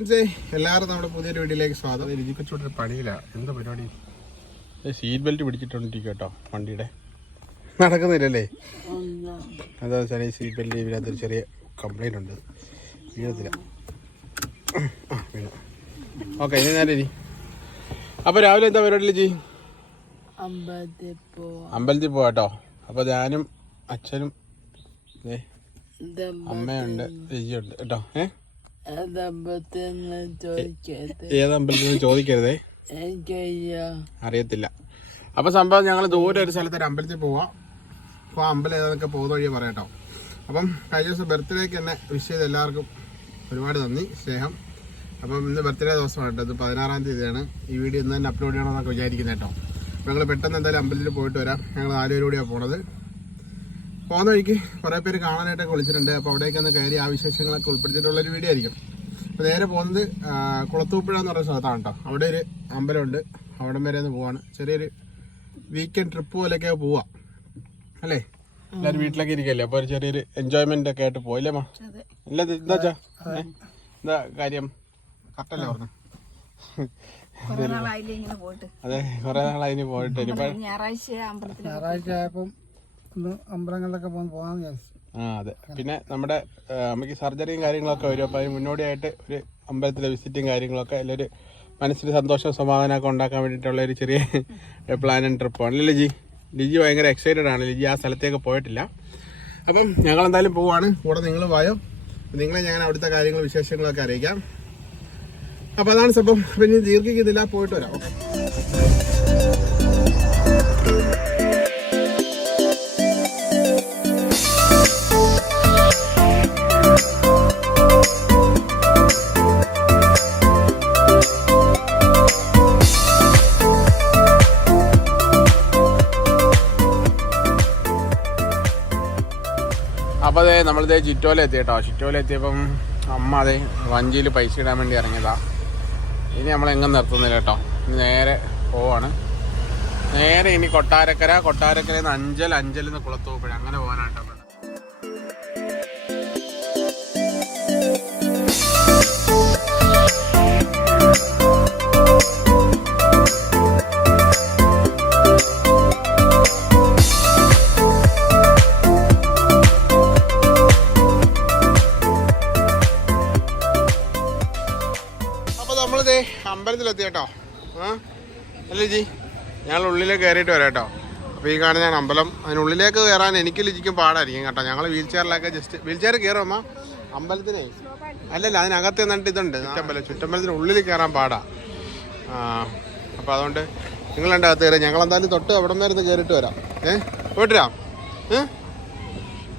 ഫ്രണ്ട്സേ, എല്ലാവരും നമ്മുടെ പുതിയൊരു വീഡിയോയിലേക്ക് സ്വാഗതം. രുചിക്കൊച്ചോട്ടൊരു പണിയില്ല. എന്താ പരിപാടി? സീറ്റ് ബെൽറ്റ് പിടിച്ചിട്ടുണ്ടിരിക്കും കേട്ടോ. വണ്ടിയുടെ നടക്കുന്നില്ലല്ലേ? എന്താ വെച്ചാൽ ഈ സീറ്റ് ബെൽറ്റ് ഇതിനകത്തൊരു ചെറിയ കംപ്ലൈൻ്റ് ഉണ്ട്. വീഴത്തില്ല. വീണു. ഓക്കെ, ഇനി ഞാൻ ഇനി അപ്പോൾ രാവിലെ എന്താ പരിപാടി ചെയ്യും? അമ്പലത്തിൽ പോവാട്ടോ. അപ്പോൾ ഞാനും അച്ഛനും അമ്മയുണ്ട്, രുചിയുണ്ട് കേട്ടോ. ഏതമ്പലത്തിൽ ചോദിക്കരുതേ, അറിയത്തില്ല. അപ്പൊ സംഭവം ഞങ്ങൾ ദൂരെ ഒരു സ്ഥലത്ത് ഒരു അമ്പലത്തിൽ പോവാം. അപ്പോൾ അമ്പലം ഏതൊക്കെ പോകുന്ന വഴിയെ പറയാട്ടോ. അപ്പം കഴിഞ്ഞ ദിവസം ബർത്ത്ഡേക്ക് തന്നെ വിഷ് ചെയ്ത് എല്ലാവർക്കും ഒരുപാട് നന്ദി, സ്നേഹം. അപ്പം ഇന്ന് ബർത്ത്ഡേ ദിവസമാണ് കേട്ടോ. ഇത് 16-ാം തീയതിയാണ്. ഈ വീഡിയോ ഇന്ന് തന്നെ അപ്ലോഡ് ചെയ്യണമെന്നൊക്കെ വിചാരിക്കുന്നത് കേട്ടോ. അപ്പോൾ ഞങ്ങൾ പെട്ടെന്ന് എന്തായാലും അമ്പലത്തിൽ പോയിട്ട് വരാം. ഞങ്ങൾ 4 പേര് കൂടിയാണ് പോണത്. പോകുന്ന വഴിക്ക് കുറേ പേര് കാണാനായിട്ടൊക്കെ വിളിച്ചിട്ടുണ്ട്. അപ്പോൾ അവിടേക്കൊന്ന് കയറി ആ വിശേഷങ്ങളൊക്കെ ഉൾപ്പെടുത്തിയിട്ടുള്ളൊരു വീഡിയോ ആയിരിക്കും. അപ്പോൾ നേരെ പോകുന്നത് കുളത്തൂപ്പുഴ എന്ന് പറയുന്ന സ്ഥലത്താണ് കേട്ടോ. അവിടെ ഒരു അമ്പലമുണ്ട്, അവിടം വരെ ഒന്ന് പോവാണ്. ചെറിയൊരു വീക്കെൻഡ് ട്രിപ്പ് പോലെയൊക്കെ പോവാം അല്ലേ? എല്ലാവരും വീട്ടിലൊക്കെ ഇരിക്കല്ലേ, അപ്പോൾ ഒരു ചെറിയൊരു എൻജോയ്മെന്റ് ഒക്കെ ആയിട്ട് പോയില്ലേ മാ? അല്ല എന്താ വെച്ചാ എന്താ കാര്യം? കറക്റ്റല്ലേ പറഞ്ഞു? അതെ, കുറെ നാളായി പോയിട്ട്. ഞായറാഴ്ച ആയപ്പം അമ്പലങ്ങളിലൊക്കെ പോകാൻ വിചാരിച്ചു. അതെ. പിന്നെ നമ്മുടെ അമ്മയ്ക്ക് സർജറിയും കാര്യങ്ങളൊക്കെ വരും. അപ്പോൾ അതിന് മുന്നോടിയായിട്ട് ഒരു അമ്പലത്തിലെ വിസിറ്റും കാര്യങ്ങളൊക്കെ എല്ലാവരും മനസ്സിൽ സന്തോഷം സമാധാനമൊക്കെ ഉണ്ടാക്കാൻ വേണ്ടിയിട്ടുള്ള ഒരു ചെറിയ പ്ലാൻ ആൻഡ് ട്രിപ്പാണ്. അല്ലേ ലിജി ഭയങ്കര എക്സൈറ്റഡ് ആണ്. ലിജി ആ സ്ഥലത്തേക്ക് പോയിട്ടില്ല. അപ്പം ഞങ്ങൾ എന്തായാലും പോവാണ്. കൂടെ നിങ്ങൾ പോയോ? നിങ്ങളെ ഞാൻ അവിടുത്തെ കാര്യങ്ങൾ വിശേഷങ്ങളൊക്കെ അറിയിക്കാം. അപ്പോൾ അതാണ് സംഭവം. പിന്നെ ദീർഘിക്കുന്നില്ല, പോയിട്ട് വരാം. ഓക്കെ. അപ്പോൾ അതെ നമ്മളിതേ ചുറ്റോല എത്തി കേട്ടോ. ചുറ്റോല എത്തിയപ്പം അമ്മ അതെ വഞ്ചിയിൽ പൈസ ഇടാൻ വേണ്ടി ഇറങ്ങിയതാ. ഇനി നമ്മളെങ്ങും നിർത്തുന്നില്ല കേട്ടോ. ഇനി നേരെ പോവാണ്. നേരെ ഇനി കൊട്ടാരക്കരയിൽ നിന്ന് അഞ്ചലിൽ നിന്ന് കുളത്തൂപ്പുഴ അങ്ങനെ പോകാനാട്ടോ. അമ്പലത്തിലെത്തി കേട്ടോ. അല്ലേ ജി? ഞങ്ങൾ ഉള്ളിലേക്ക് കയറിയിട്ട് വരാം കേട്ടോ. അപ്പോൾ ഈ കാണുന്ന ഞാൻ അമ്പലം, അതിനുള്ളിലേക്ക് കയറാൻ എനിക്ക് ലിജിക്കും പാടായിരിക്കും കേട്ടോ. ഞങ്ങൾ വീൽ ചെയറിലൊക്കെ വീൽ ചെയർ കയറും അമ്മ. അമ്പലത്തിനെ അല്ലല്ല, അതിനകത്ത് നിന്നിട്ട് ഇതുണ്ട് ചുറ്റമ്പലത്തിന് ഉള്ളിൽ കയറാൻ പാടാ. അപ്പോൾ അതുകൊണ്ട് നിങ്ങൾ എൻ്റെ അകത്ത് കയറി. ഞങ്ങളെന്തായാലും തൊട്ട് അവിടെ നിന്ന് കയറിയിട്ട് വരാം. പോയിട്ട് വരാം.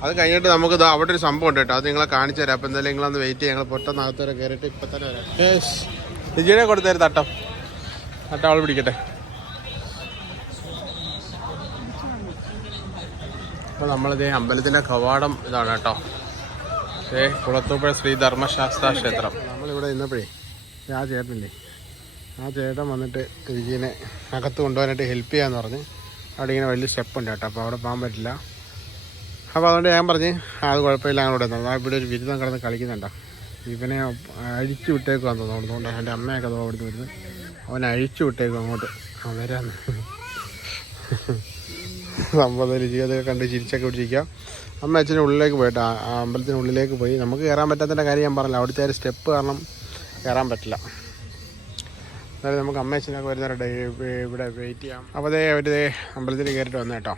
അത് കഴിഞ്ഞിട്ട് നമുക്ക് അവിടെ ഒരു സംഭവം ഉണ്ട് കേട്ടോ. അത് നിങ്ങളെ കാണിച്ചു തരാം. അപ്പോൾ എന്തായാലും നിങ്ങളൊന്ന് വെയിറ്റ് ചെയ്യാം. ഞങ്ങൾ പൊട്ടെന്നകത്ത് വരെ കയറിയിട്ട് ഇപ്പം തന്നെ വരാം. ലിജിയുടെ കൊടുത്തേര് തട്ടം അവൾ പിടിക്കട്ടെ. അപ്പോൾ നമ്മളിതേ അമ്പലത്തിൻ്റെ കവാടം ഇതാണ് കേട്ടോ. കുളത്തൂപ്പുഴ ശ്രീ ധർമ്മശാസ്ത്ര ക്ഷേത്രം. നമ്മളിവിടെ ഇന്നപ്പോഴേ ആ ചേട്ടനില്ലേ, ആ ചേട്ടൻ വന്നിട്ട് ലിജീനെ അകത്ത് കൊണ്ടുപോകാനായിട്ട് ഹെൽപ്പ് ചെയ്യാന്ന് പറഞ്ഞ് അവിടെ ഇങ്ങനെ വലിയ സ്റ്റെപ്പ് ഉണ്ട് കേട്ടോ. അപ്പോൾ അവിടെ പോകാൻ പറ്റില്ല. അപ്പോൾ അതുകൊണ്ട് ഞാൻ പറഞ്ഞ് അത് കുഴപ്പമില്ല, അങ്ങോട്ട് വന്നത്. ഇവിടെ ഒരു ബിരുദം കിടന്ന് കളിക്കുന്നുണ്ടോ. ഇവനെ അഴിച്ചു വിട്ടേക്കുവാന്ന് തോന്നുന്നു. അതുകൊണ്ട് എൻ്റെ അമ്മയൊക്കെ അവിടുന്ന് വരുന്നത് അവനെ അഴിച്ചു വിട്ടേക്കും അങ്ങോട്ട്. വരാന്ന് സംഭവം രുചിയൊക്കെ കണ്ട് ചിരിച്ചൊക്കെ പിടിച്ചിരിക്കുക. അമ്മ അച്ഛൻ്റെ ഉള്ളിലേക്ക് പോയിട്ട് ആ അമ്പലത്തിനുള്ളിലേക്ക് പോയി. നമുക്ക് കയറാൻ പറ്റാത്തതിൻ്റെ കാര്യം ഞാൻ പറഞ്ഞില്ല. അവിടുത്തെ ഒരു സ്റ്റെപ്പ് കാരണം കയറാൻ പറ്റില്ല. അതായത് നമുക്ക് അമ്മ അച്ഛനൊക്കെ വരുന്നവരുടെ ഇവിടെ വെയിറ്റ് ചെയ്യാം. അപ്പോൾ അതേ അവർ അമ്പലത്തിൽ കയറിയിട്ട് വന്നു കേട്ടോ.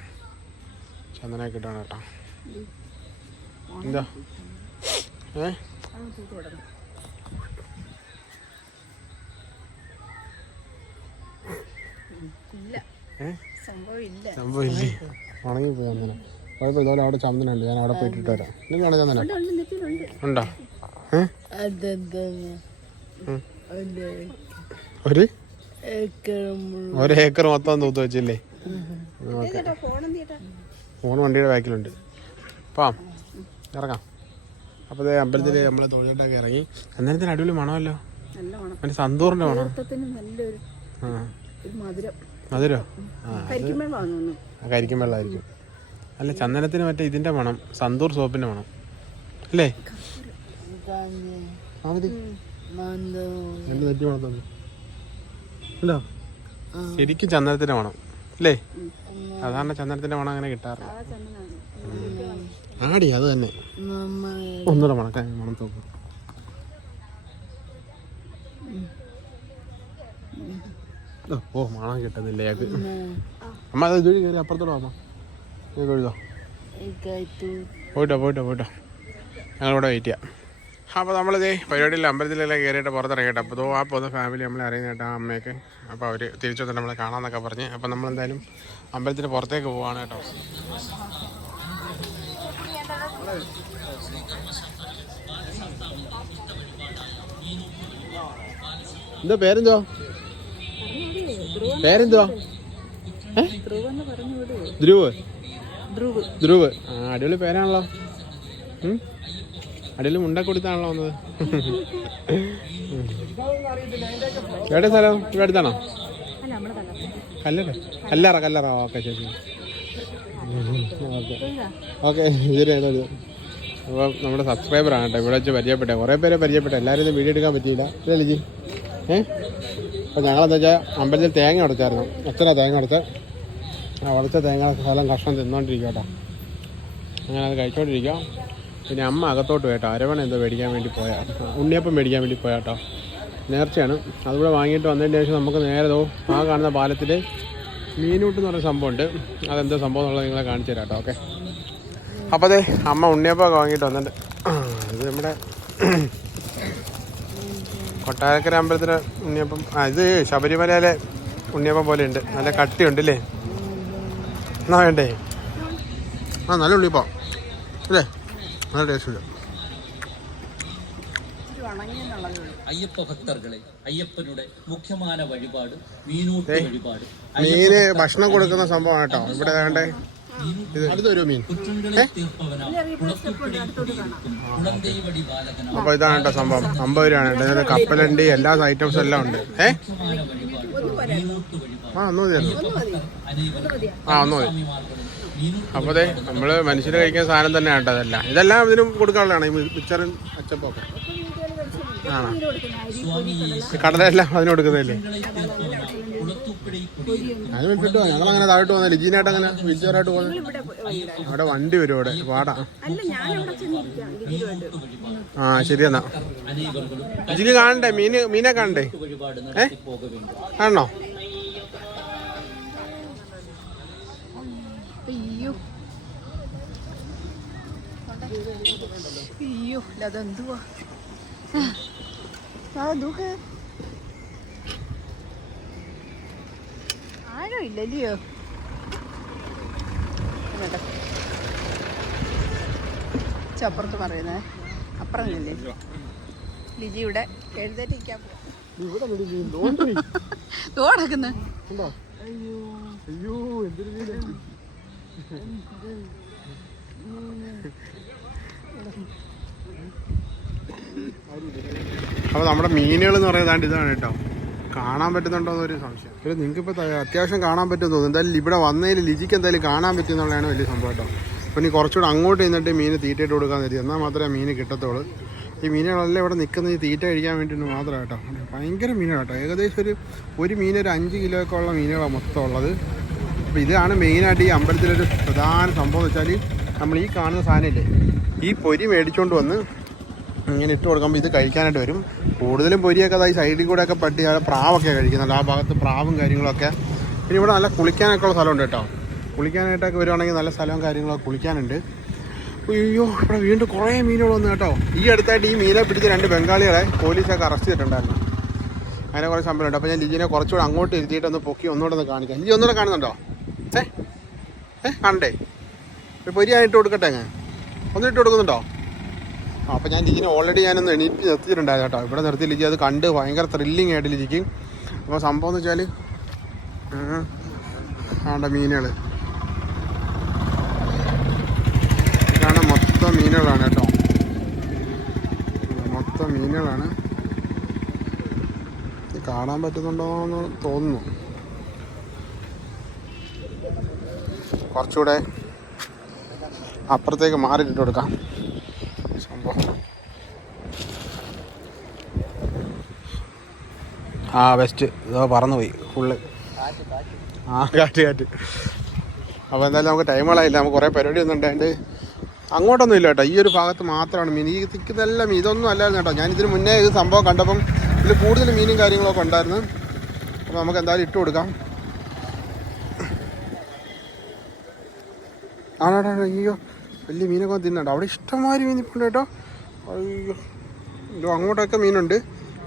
ചന്ദനമൊക്കെ ഇട്ടാണ് കേട്ടോ. എന്താ സംഭവം ഇല്ലേ? ഉണങ്ങിപ്പോയി ചന്ദനം. കുഴപ്പമില്ല. ഇതുപോലെ അവിടെ ചന്ദനുണ്ട്. ഞാൻ അവിടെ പോയിട്ടിട്ട് വരാം. നിങ്ങൾക്കാണ് ചന്ദനം ഉണ്ടോ? ഒരു ഏക്കർ മൊത്തം തൂത്ത് വെച്ചില്ലേ? ഓക്കെ. ഫോൺ വണ്ടിയുടെ ബാക്കിലുണ്ട്. പാം ഇറങ്ങാം. അപ്പോൾ അതേ അമ്പലത്തിൽ നമ്മൾ തൊഴിലുണ്ടാക്കി ഇറങ്ങി. അന്നേരത്തിന് അടിപൊളി മണമല്ലോ. മറ്റേ സന്തൂറിൻ്റെ മണം. മധുരോ? കരിക്കും വെള്ളമായിരിക്കും. അല്ല, ചന്ദനത്തിന് മറ്റേ ഇതിൻ്റെ മണം, സന്തൂർ സോപ്പിൻ്റെ മണം അല്ലേ? എൻ്റെ നെറ്റി മണത്തു ഇല്ലോ ശരിക്കും ചന്ദനത്തിൻ്റെ മണം അല്ലേ? സാധാരണ ചന്ദനത്തിൻ്റെ മണം അങ്ങനെ കിട്ടാറില്ല. ആടി അത് തന്നെ ഒന്നുകൂടെ മണക്കാൻ മണം തോന്നും. ഓ മണം കിട്ടുന്നില്ല അയാൾക്ക്. അമ്മ അത് ഇതുവഴി കയറി അപ്പുറത്തോടെ അമ്മ തൊഴുതോ. പോയിട്ടോ ഞങ്ങളിവിടെ വെയിറ്റ് ചെയ്യാം. അപ്പോൾ നമ്മളിതേ പരിപാടിയിൽ അമ്പലത്തിലെല്ലാം കയറിയിട്ട് പുറത്തിറങ്ങിയിട്ട് അപ്പോൾ ആ പോകുന്ന ഫാമിലി നമ്മളെ അറിയുന്നതായിട്ട് ആ അമ്മയൊക്കെ. അപ്പോൾ അവർ തിരിച്ചു വന്നിട്ട് നമ്മളെ കാണാമെന്നൊക്കെ പറഞ്ഞ് അപ്പോൾ നമ്മളെന്തായാലും അമ്പലത്തിന് പുറത്തേക്ക് പോവാണ് കേട്ടോ. എന്തോ പേരെന്തോ ധ്രുവ് ആ അടിപൊളി പേരാണല്ലോ. അടിപൊളി മുണ്ട കൊടുത്താണല്ലോ വന്നത്. എവിടെ സ്ഥലം? ഇവിടെ അടുത്താണോ? കല്ലറ ഓക്കെ ശരി ഓക്കെ ശരി. അപ്പോൾ നമ്മുടെ സബ്സ്ക്രൈബറാണ് കേട്ടോ. ഇവിടെ വെച്ച് പരിചയപ്പെട്ടെ കുറേ പേരെ പരിചയപ്പെട്ടെ. എല്ലാവരും ഇന്ന് വീഡിയോ എടുക്കാൻ പറ്റിയില്ല അല്ലേ ലിജി? അപ്പോൾ ഞങ്ങളെന്താ വെച്ചാൽ അമ്പലത്തിൽ തേങ്ങ ഉടച്ചായിരുന്നു. എത്ര തേങ്ങ ഉടച്ച് ആ ഉടച്ച തേങ്ങ സ്ഥലം കഷ്ണം തിന്നുകൊണ്ടിരിക്കുക കേട്ടോ. അങ്ങനെ അത് കഴിച്ചുകൊണ്ടിരിക്കുക. പിന്നെ അമ്മ അകത്തോട്ട് പോയിട്ടോ അരവണ എന്തോ മേടിക്കാൻ വേണ്ടി പോയാൽ ഉണ്ണിയപ്പം മേടിക്കാൻ വേണ്ടി പോയാട്ടോ. നേർച്ചയാണ്. അതുകൂടെ വാങ്ങിയിട്ട് വന്നതിന് ശേഷം നമുക്ക് നേരെ ആ കാണുന്ന പാലത്തിൽ മീനൂട്ട് എന്ന് പറയുന്ന സംഭവമുണ്ട്. അതെന്തോ സംഭവം എന്നുള്ളത് നിങ്ങളെ കാണിച്ചു തരാം കേട്ടോ. ഓക്കെ. അപ്പോൾ അതെ അമ്മ ഉണ്ണിയപ്പമൊക്കെ വാങ്ങിയിട്ട് വന്നിട്ട് ഇത് നമ്മുടെ കൊട്ടാരക്കര അമ്പലത്തിലെ ഉണ്ണിയപ്പം. ഇത് ശബരിമലയിലെ ഉണ്ണിയപ്പം പോലെ ഉണ്ട്. നല്ല കട്ടിയുണ്ട് അല്ലേ? എന്നാ വേണ്ടേ? നല്ല ഉണ്ണിയപ്പം അല്ലേ? നല്ല ടേസ്റ്റ്. അയ്യപ്പ ഭക്തർകളെ അയ്യപ്പനുടെ മുഖ്യമായ വഴിപാട് മീനൂട്ട് വഴിപാട്. മീന് ഭക്ഷണം കൊടുക്കുന്ന സംഭവമാണ് കേട്ടോ. ഇവിടെ വേണ്ടേ അടുത്തൊരു മീൻ. അപ്പൊ ഇതാണ് കേട്ടോ സംഭവം. 50 രൂപയാണ് കേട്ടോ. ഇതിന് കപ്പലണ്ടി എല്ലാ ഐറ്റംസും എല്ലാം ഉണ്ട്. ഒന്ന് മതി. അപ്പോൾ അതെ നമ്മൾ മനുഷ്യർ കഴിക്കുന്ന സാധനം തന്നെയാണ് കേട്ടോ. ഇതെല്ലാം ഇതിനും കൊടുക്കാനുള്ളതാണ്. ഈ മിച്ചറും അച്ചപ്പൊക്കെ ആണോ? കടലെല്ലാം അതിന് കൊടുക്കുന്നതല്ലേ? അതിന് വേണ്ടിട്ടോ ഞങ്ങളങ്ങനെ താഴോട്ട് പോകുന്നത്. ലിജീനായിട്ട് അങ്ങനെ വിളിച്ചവരായിട്ട് പോകുന്നത്. അവിടെ വണ്ടി വരും അവിടെ പാടാ. ആ ശരി എന്നാ ലിജിക്ക് കാണണ്ടേ? മീനെ കാണണ്ടേ? കാണണോ? അയ്യോ അതെന്തുവാ ആരോ ഇല്ലല്ലയോ? അപ്പുറത്ത് പറയുന്നേ അപ്പുറമില്ലേ? ലിജി ഇവിടെ എഴുന്നേറ്റിരിക്കാൻ തോടക്കുന്ന. അപ്പോൾ നമ്മുടെ മീനുകൾ എന്ന് പറയുന്നത് ഇതാണ് കേട്ടോ. കാണാൻ പറ്റുന്നുണ്ടോ എന്നൊരു സംശയം. ഒരു നിങ്ങൾക്കിപ്പോൾ അത്യാവശ്യം കാണാൻ പറ്റുമെന്ന് തോന്നുന്നു. എന്തായാലും ഇവിടെ വന്നതിൽ ലിജിക്ക് എന്തായാലും കാണാൻ പറ്റുമെന്നുള്ളതാണ് വലിയ സംഭവം കേട്ടോ. അപ്പോൾ ഇനി കുറച്ചുകൂടെ അങ്ങോട്ട് നിന്നിട്ട് മീൻ തീറ്റയിട്ട് കൊടുക്കാൻ തരും. എന്നാൽ മാത്രമേ മീൻ കിട്ടത്തുള്ളൂ. ഈ മീനുകളെല്ലാം ഇവിടെ നിൽക്കുന്നത് ഈ തീറ്റ കഴിക്കാൻ വേണ്ടിയിട്ട് മാത്രം കേട്ടോ. ഭയങ്കര മീനാണ് കേട്ടോ. ഏകദേശം ഒരു മീൻ ഒരു 5 കിലോയൊക്കെ ഉള്ള മീനുകളാണ് മൊത്തം ഉള്ളത്. അപ്പോൾ ഇതാണ് മെയിനായിട്ട് ഈ അമ്പലത്തിലൊരു പ്രധാന സംഭവം എന്ന് വെച്ചാൽ നമ്മൾ ഈ കാണുന്ന സാധനമില്ലേ, ഈ പൊരി മേടിച്ചുകൊണ്ട് വന്ന് ഇങ്ങനെ ഇട്ട് കൊടുക്കുമ്പോൾ ഇത് കഴിക്കാനായിട്ട് വരും. കൂടുതലും പൊരിയൊക്കെ അതായത് സൈഡിൽ കൂടെയൊക്കെ പട്ടി പ്രാവൊക്കെ കഴിക്കുന്നുണ്ട്. ആ ഭാഗത്ത് പ്രാവും കാര്യങ്ങളൊക്കെ. പിന്നെ ഇവിടെ നല്ല കുളിക്കാനൊക്കെ ഉള്ള സ്ഥലമുണ്ട് കേട്ടോ. കുളിക്കാനായിട്ടൊക്കെ വരുവാണെങ്കിൽ നല്ല സ്ഥലവും കാര്യങ്ങളൊക്കെ കുളിക്കാനുണ്ട്. അയ്യോ ഇവിടെ വീണ്ടും കുറേ മീനുകൾ വന്നു കേട്ടോ. ഈ അടുത്തായിട്ട് ഈ മീനെ പിടിച്ച 2 ബംഗാളികളെ പോലീസൊക്കെ അറസ്റ്റ് ചെയ്തിട്ടുണ്ടായിരുന്നു. അങ്ങനെ കുറേ സംഭവമുണ്ട്. അപ്പോൾ ഞാൻ ലിജിനെ കുറച്ചുകൂടെ അങ്ങോട്ട് ഇരുത്തിയിട്ട് ഒന്ന് പൊക്കി ഒന്നുകൂടെ ഒന്ന് കാണിക്കാം. ലിജി ഒന്നുകൂടെ കാണുന്നുണ്ടോ? കാണണ്ടേ? പൊരിയായിട്ട് കൊടുക്കട്ടെ? ഒന്നിട്ട് കൊടുക്കുന്നുണ്ടോ? അപ്പോൾ ഞാൻ ലിജിനെ ഓൾറെഡി ഞാനൊന്ന് എണീറ്റ് നിർത്തിയിട്ടുണ്ടായിരുന്നു കേട്ടോ. ഇവിടെ നിർത്തി ലിജി അത് കണ്ട് ഭയങ്കര ത്രില്ലിങ് ആയിട്ട് ലിജിക്ക്. അപ്പോൾ സംഭവം എന്ന് വെച്ചാൽ ആണ്ട മീനുകൾ ഇതാണ്. മൊത്തം മീനുകളാണ് കേട്ടോ. മൊത്തം മീനുകളാണ്. കാണാൻ പറ്റുന്നുണ്ടോ എന്ന് തോന്നുന്നു. കുറച്ചുകൂടെ അപ്പുറത്തേക്ക് മാറിയിട്ട് കൊടുക്കാം സംഭവം. ആ ബെസ്റ്റ് ഇതോ പറന്നുപോയി ഫുള്ള്. ആ കാറ്റ്. അപ്പോൾ എന്തായാലും നമുക്ക് ടൈമുകളായില്ല, നമുക്ക് കുറേ പരിപാടി ഒന്നും ഉണ്ടായിട്ട് അങ്ങോട്ടൊന്നും ഇല്ല കേട്ടോ. ഈ ഒരു ഭാഗത്ത് മാത്രമാണ് മീൻ. ഈ തിക്കുന്നതെല്ലാം ഇതൊന്നും അല്ലായിരുന്നു കേട്ടോ. ഞാൻ ഇതിന് മുന്നേ ഇത് സംഭവം കണ്ടപ്പം ഇതിൽ കൂടുതൽ മീനും കാര്യങ്ങളൊക്കെ ഉണ്ടായിരുന്നു. അപ്പോൾ നമുക്ക് എന്തായാലും ഇട്ട് കൊടുക്കാം. ആണോട്ടോ, അയ്യോ വലിയ മീനൊക്കെ തിന്നണ്ട. അവിടെ ഇഷ്ടംമാതിരി മീൻ ഇപ്പോൾ ഉണ്ട് കേട്ടോ. അയ്യോ ഇത് അങ്ങോട്ടൊക്കെ മീനുണ്ട്,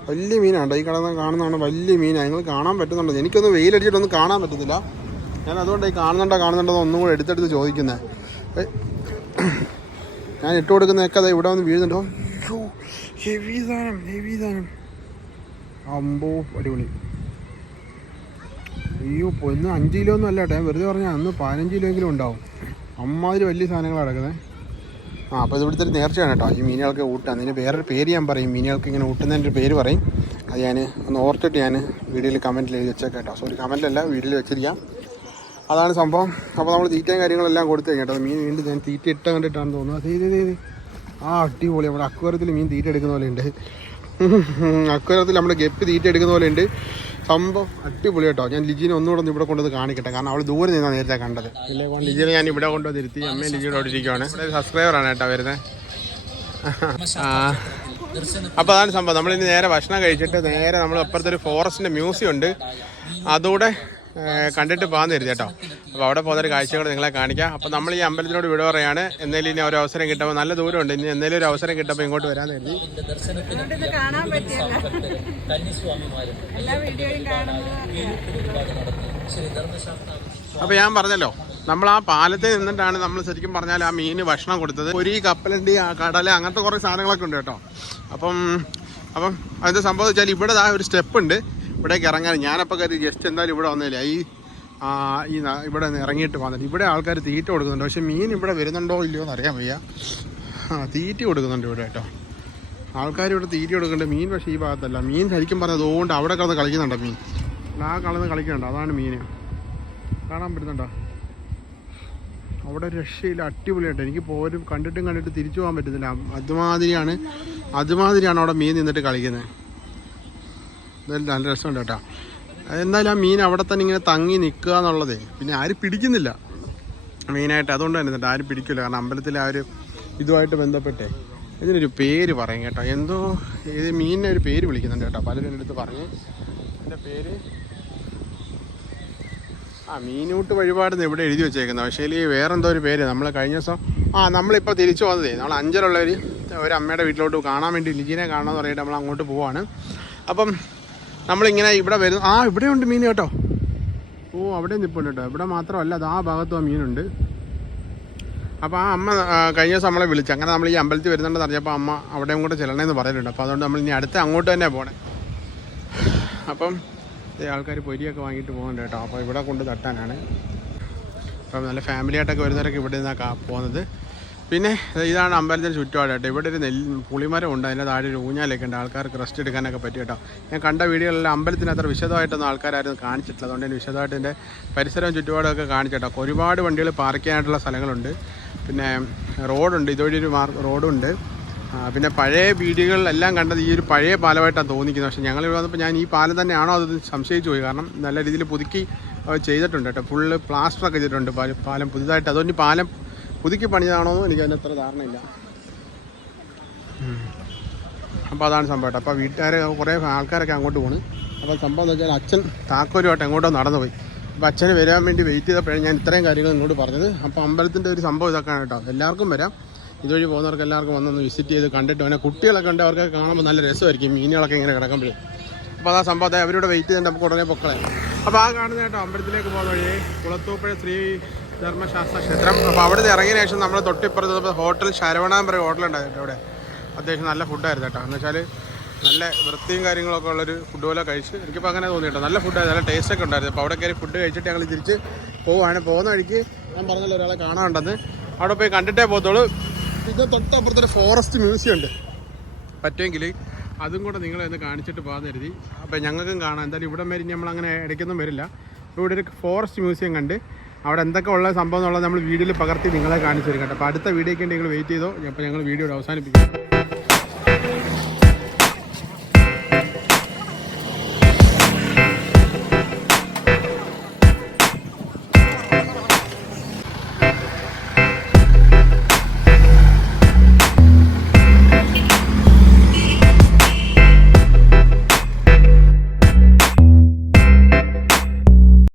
വലിയ മീനാണ് ഈ കാണുന്നതാണ് വലിയ മീനാണ്. നിങ്ങൾ കാണാൻ പറ്റുന്നുണ്ടോ? എനിക്കൊന്നും വെയിലടിച്ചിട്ടൊന്നും കാണാൻ പറ്റുന്നില്ല. ഞാൻ അതുകൊണ്ട് ഈ കാണുന്നുണ്ടോ ഒന്നും കൂടെ എടുത്തെടുത്ത് ചോദിക്കുന്നത്. ഞാൻ ഇട്ട് കൊടുക്കുന്നതൊക്കെ അത് ഇവിടെ വന്ന് വീഴുന്നുണ്ടോ? അയ്യോ ഹെവി സാധനം. അമ്പോ അടിപൊളി. അയ്യോ ഇന്ന് 5 കിലോ ഒന്നും അല്ല കേട്ടോ, ഞാൻ വെറുതെ പറഞ്ഞാൽ അന്ന് 15 കിലോയെങ്കിലും ഉണ്ടാവും. അമ്മാതിരി വലിയ സാധനങ്ങളാണ് കിടക്കുന്നത്. അപ്പോൾ ഇത് ഇവിടുത്തെ ഒരു നേർച്ചയാണ് കേട്ടോ ഈ മീനുകൾക്ക് ഊട്ടാൻ. അതിന് വേറൊരു പേര് ഞാൻ പറയും, മീനുകൾക്ക് ഇങ്ങനെ ഊട്ടുന്നതിൻ്റെ ഒരു പേര് പറയും. അത് ഞാൻ ഒന്ന് ഓർത്തിട്ട് ഞാൻ വീഡിയോയിൽ കമൻറ്റിൽ എഴുതി വെച്ചേക്കാം കേട്ടോ. സോറി കമൻറ്റിലല്ല, വീഡിയോയിൽ വെച്ചിരിക്കാം. അതാണ് സംഭവം. അപ്പോൾ നമ്മൾ തീറ്റയും കാര്യങ്ങളെല്ലാം കൊടുത്തു കഴിഞ്ഞാൽ മീൻ വീണ്ടും ഞാൻ തീറ്റ ഇട്ട കണ്ടിട്ടാണ് തോന്നുന്നത്. ഇത് ആ അടിപൊളി. നമ്മുടെ അക്വേറിയത്തിൽ മീൻ തീറ്റ എടുക്കുന്ന പോലെ ഉണ്ട്. അക്വേറിയത്തിൽ നമ്മുടെ ഗപ്പി തീറ്റ എടുക്കുന്ന പോലെ ഉണ്ട്. സംഭവം അടിപൊളി കേട്ടോ. ഞാൻ ലിജീനെ ഒന്നുകൂടെ ഇവിടെ കൊണ്ടുവന്ന് കാണിക്കട്ടെ, കാരണം അവൾ ദൂരെ നിന്നാണ് നേരത്തെ കണ്ടത്. ലിജീനെ ഞാൻ ഇവിടെ കൊണ്ടുവന്നിരുത്തി. അമ്മയും ലിജിയുടെ അവിടെ ഇരിക്കുവാണ്. ഇവിടെ സബ്സ്ക്രൈബറാണ് കേട്ടോ വരുന്നത്. അപ്പോൾ അതാണ് സംഭവം. നമ്മളിന്ന് നേരെ ഭക്ഷണം കഴിച്ചിട്ട് നേരെ നമ്മൾ അപ്പുറത്തൊരു ഫോറസ്റ്റിൻ്റെ മ്യൂസിയം ഉണ്ട്, അതുകൂടെ കണ്ടിട്ട് പോകാൻ തരുത് കേട്ടോ. അപ്പോൾ അവിടെ പോകുന്നൊരു കാഴ്ചകൾ നിങ്ങളെ കാണിക്കാം. അപ്പോൾ നമ്മൾ ഈ അമ്പലത്തിനോട് വിട പറയാണ്. എന്തെങ്കിലും ഇനി ഒരു അവസരം കിട്ടുമ്പോൾ, നല്ല ദൂരമുണ്ട്, ഇനി എന്തെങ്കിലും ഒരു അവസരം കിട്ടുമ്പോൾ ഇങ്ങോട്ട് വരാൻ കരുതി. അപ്പോൾ ഞാൻ പറഞ്ഞല്ലോ, നമ്മൾ ആ പാലത്തിൽ നിന്നിട്ടാണ് നമ്മൾ ശരിക്കും പറഞ്ഞാൽ ആ മീന് ഭക്ഷണം കൊടുത്തത്. ഒരു കപ്പലണ്ടി, കടല, അങ്ങനത്തെ കുറേ സാധനങ്ങളൊക്കെ ഉണ്ട് കേട്ടോ. അപ്പം അതിൻ്റെ സംഭവം വെച്ചാൽ ഇവിടെ ഒരു സ്റ്റെപ്പ് ഉണ്ട്, ഇവിടേക്ക് ഇറങ്ങാൻ. ഞാനപ്പോൾ കരുതി ജസ്റ്റ് എന്തായാലും ഇവിടെ വന്നില്ല, ഇവിടെ നിന്ന് ഇറങ്ങിയിട്ട് വന്നിട്ട് ഇവിടെ ആൾക്കാർ തീറ്റ കൊടുക്കുന്നുണ്ട്. പക്ഷേ മീൻ ഇവിടെ വരുന്നുണ്ടോ ഇല്ലയോ എന്ന് അറിയാൻ വയ്യ. തീറ്റ കൊടുക്കുന്നുണ്ട് ഇവിടെ കേട്ടോ. ആൾക്കാർ ഇവിടെ തീറ്റ കൊടുക്കുന്നുണ്ട്. മീൻ പക്ഷേ ഈ ഭാഗത്തല്ല. മീൻ ശരിക്കും പറഞ്ഞത് അതുകൊണ്ട് അവിടെ കിടന്ന് കളിക്കുന്നുണ്ടോ മീൻ? ആ കളന്ന് കളിക്കുന്നുണ്ട്, അതാണ് മീൻ. കാണാൻ പറ്റുന്നുണ്ടോ? അവിടെ ഒരു രക്ഷയില്ല, അടിപൊളിയായിട്ട്. എനിക്ക് പോരും കണ്ടിട്ട് തിരിച്ചു പോകാൻ പറ്റുന്നില്ല. അതുമാതിരിയാണ് അവിടെ മീൻ നിന്നിട്ട് കളിക്കുന്നത്. എന്തായാലും നല്ല രസമുണ്ട് കേട്ടോ. എന്തായാലും ആ മീൻ അവിടെ തന്നെ ഇങ്ങനെ തങ്ങി നിൽക്കുക എന്നുള്ളതേ, പിന്നെ ആരും പിടിക്കുന്നില്ല മെയിനായിട്ട്. അതുകൊണ്ട് തന്നെ എന്നിട്ട് ആരും പിടിക്കില്ല, കാരണം അമ്പലത്തിലെ ആ ഒരു ഇതുമായിട്ട് ബന്ധപ്പെട്ടേ ഇതിനൊരു പേര് പറയും കേട്ടോ. എന്തോ ഇത് മീനിനെ ഒരു പേര് വിളിക്കുന്നുണ്ട് കേട്ടോ, പലരും എൻ്റെ അടുത്ത് പറഞ്ഞ്. എൻ്റെ പേര് മീനൂട്ട് വഴിപാടെന്ന് ഇവിടെ എഴുതി വെച്ചേക്കുന്നത്. പക്ഷേ വേറെന്തോ ഒരു പേര്. നമ്മൾ കഴിഞ്ഞ ദിവസം നമ്മളിപ്പോൾ തിരിച്ചു വന്നതേ, നമ്മൾ അഞ്ചലുള്ളവർ ഒരു അമ്മയുടെ വീട്ടിലോട്ട് കാണാൻ വേണ്ടി, ലിജിനെ കാണാമെന്ന് പറഞ്ഞിട്ട് നമ്മൾ അങ്ങോട്ട് പോവാണ്. അപ്പം നമ്മളിങ്ങനെ ഇവിടെ വരുന്നു. ഇവിടെയുണ്ട് മീൻ കേട്ടോ. അവിടെ നിൽപ്പുണ്ട് കേട്ടോ. ഇവിടെ മാത്രമല്ല, അത് ആ ഭാഗത്തും മീനുണ്ട്. അപ്പോൾ ആ അമ്മ കഴിഞ്ഞ ദിവസം നമ്മളെ വിളിച്ചു. അങ്ങനെ നമ്മൾ ഈ അമ്പലത്തിൽ വരുന്നുണ്ടെന്ന് അറിഞ്ഞപ്പോൾ അമ്മ അവിടെയും കൂടെ ചെല്ലണമെന്ന് പറയുന്നുണ്ട്. അപ്പോൾ അതുകൊണ്ട് നമ്മൾ ഇനി അടുത്ത് അങ്ങോട്ട് തന്നെ പോകണേ. അപ്പം ആൾക്കാർ പൊരിയൊക്കെ വാങ്ങിയിട്ട് പോകുന്നുണ്ട് കേട്ടോ. അപ്പോൾ ഇവിടെ കൊണ്ട് തട്ടാനാണ്. അപ്പം നല്ല ഫാമിലി ആയിട്ടൊക്കെ വരുന്നവരൊക്കെ ഇവിടെ നിന്നാണ് പോകുന്നത്. പിന്നെ ഇതാണ് അമ്പലത്തിന് ചുറ്റുപാട് കേട്ടോ. ഇവിടെ ഒരു പുളിമരം ഉണ്ട്, അതിൻ്റെ താഴെ ഒരു ഊഞ്ഞാലൊക്കെ ഉണ്ട്, ആൾക്കാർക്ക് റെസ്റ്റ് എടുക്കാനൊക്കെ പറ്റും കേട്ടോ. ഞാൻ കണ്ട വീഡിയോകളിൽ അമ്പലത്തിന് അത്ര വിശദമായിട്ടൊന്നും ആൾക്കാരായിരുന്നു കാണിച്ചിട്ടില്ല. അതുകൊണ്ട് തന്നെ വിശദമായിട്ട് എൻ്റെ പരിസരവും ചുറ്റുപാടൊക്കെ കാണിച്ചിട്ടോ. ഒരുപാട് വണ്ടികൾ പാർക്ക് ചെയ്യാനായിട്ടുള്ള സ്ഥലങ്ങളുണ്ട്. പിന്നെ റോഡുണ്ട്, ഇതുവഴി ഒരു റോഡുണ്ട്. പിന്നെ പഴയ വീഡിയോകളിലെല്ലാം കണ്ടത് ഈ ഒരു പഴയ പാലമായിട്ടാണ് തോന്നിക്കുന്നത്. പക്ഷേ ഞങ്ങൾ ഇവിടെ വന്നപ്പോൾ ഞാൻ ഈ പാലം തന്നെയാണോ അത് സംശയിച്ചു പോയി. കാരണം നല്ല രീതിയിൽ പുതുക്കി ചെയ്തിട്ടുണ്ട് കേട്ടോ. ഫുള്ള് പ്ലാസ്റ്ററൊക്കെ ചെയ്തിട്ടുണ്ട് പാലം പുതുതായിട്ട്. അതുകൊണ്ട് ഈ പാലം പുതുക്കി പണിതാണോ എന്ന് എനിക്ക് അതിന് അത്ര ധാരണയില്ല. അപ്പോൾ അതാണ് സംഭവം കേട്ടോ. അപ്പോൾ കുറേ ആൾക്കാരൊക്കെ അങ്ങോട്ട് പോണ്. അപ്പോൾ സംഭവം എന്ന് വെച്ചാൽ അച്ഛൻ താക്കോലുമായിട്ട് എങ്ങോട്ടോ നടന്നു പോയി. അപ്പോൾ അച്ഛന് വരാൻ വേണ്ടി വെയിറ്റ് ചെയ്തപ്പോഴാണ് ഞാൻ ഇത്രയും കാര്യങ്ങൾ നിന്നോട് പറഞ്ഞത്. അപ്പോൾ അമ്പലത്തിൻ്റെ ഒരു സംഭവം ഇതൊക്കെയാണ് കേട്ടോ. എല്ലാവർക്കും വരാം, ഇതുവഴി പോകുന്നവർക്ക് എല്ലാവർക്കും വന്നൊന്ന് വിസിറ്റ് ചെയ്ത് കണ്ടിട്ട് വേണം. കുട്ടികളൊക്കെ ഉണ്ട്, അവർക്ക് കാണുമ്പോൾ നല്ല രസമായിരിക്കും മീനുകളൊക്കെ ഇങ്ങനെ കിടക്കുമ്പോഴേ. അപ്പോൾ ആ സംഭവത്തെ അവരോട് വെയിറ്റ് ചെയ്തിട്ട് നമുക്ക് ഉടനെ പൊക്കളെ. അപ്പോൾ ആ കാണുന്ന കേട്ടോ അമ്പലത്തിലേക്ക് പോകുന്ന വഴി കുളത്തൂപ്പുഴ ശ്രീ ധർമ്മശാസ്ത്ര ക്ഷേത്രം. അപ്പോൾ അവിടെ നിന്ന് ഇറങ്ങിയ ശേഷം നമ്മൾ തൊട്ടിപ്പുറത്ത് ഹോട്ടൽ ശരവണ പറയും ഹോട്ടലുണ്ടായിരുന്നു. അവിടെ അത്യാവശ്യം നല്ല ഫുഡായിരുന്നു കേട്ടോ. എന്ന് വെച്ചാൽ നല്ല വൃത്തിയും കാര്യങ്ങളൊക്കെ ഉള്ളൊരു ഫുഡ് പോലെ കഴിച്ച് എനിക്കിപ്പോൾ അങ്ങനെ തോന്നി കേട്ടോ. നല്ല ഫുഡായിരുന്നു, നല്ല ടേസ്റ്റൊക്കെ ഉണ്ടായിരുന്നു. അപ്പോൾ അവിടെ കയറി ഫുഡ് കഴിച്ചിട്ട് ഞങ്ങൾ തിരിച്ച് പോവുകയാണ്. പോകുന്ന വഴിക്ക് ഞാൻ പറഞ്ഞല്ലോ ഒരാളെ കാണാനുണ്ടെന്ന്, അവിടെ പോയി കണ്ടിട്ടേ പോകത്തുള്ളൂ. ഇത് തൊട്ടപ്പുറത്തൊരു ഫോറസ്റ്റ് മ്യൂസിയം ഉണ്ട്, പറ്റുമെങ്കിൽ അതും കൂടെ നിങ്ങളെ ഒന്ന് കാണിച്ചിട്ട് പോകാൻ കരുതി. അപ്പോൾ ഞങ്ങൾക്കും കാണാം. എന്തായാലും ഇവിടെ വരെ നമ്മളങ്ങനെ ഇടയ്ക്കൊന്നും വരില്ല. ഇവിടെ ഒരു ഫോറസ്റ്റ് മ്യൂസിയം കണ്ട് അവിടെ എന്തൊക്കെ ഉള്ള സംഭവം എന്നുള്ളത് നമ്മൾ വീഡിയോയിൽ പകർത്തി നിങ്ങളെ കാണിച്ചു തരും കേട്ടോ. അപ്പോൾ അടുത്ത വീഡിയോയ്ക്ക് വേണ്ടി നിങ്ങൾ വെയിറ്റ് ചെയ്തോ. അപ്പോൾ ഞങ്ങൾ വീഡിയോ അവസാനിപ്പിക്കും.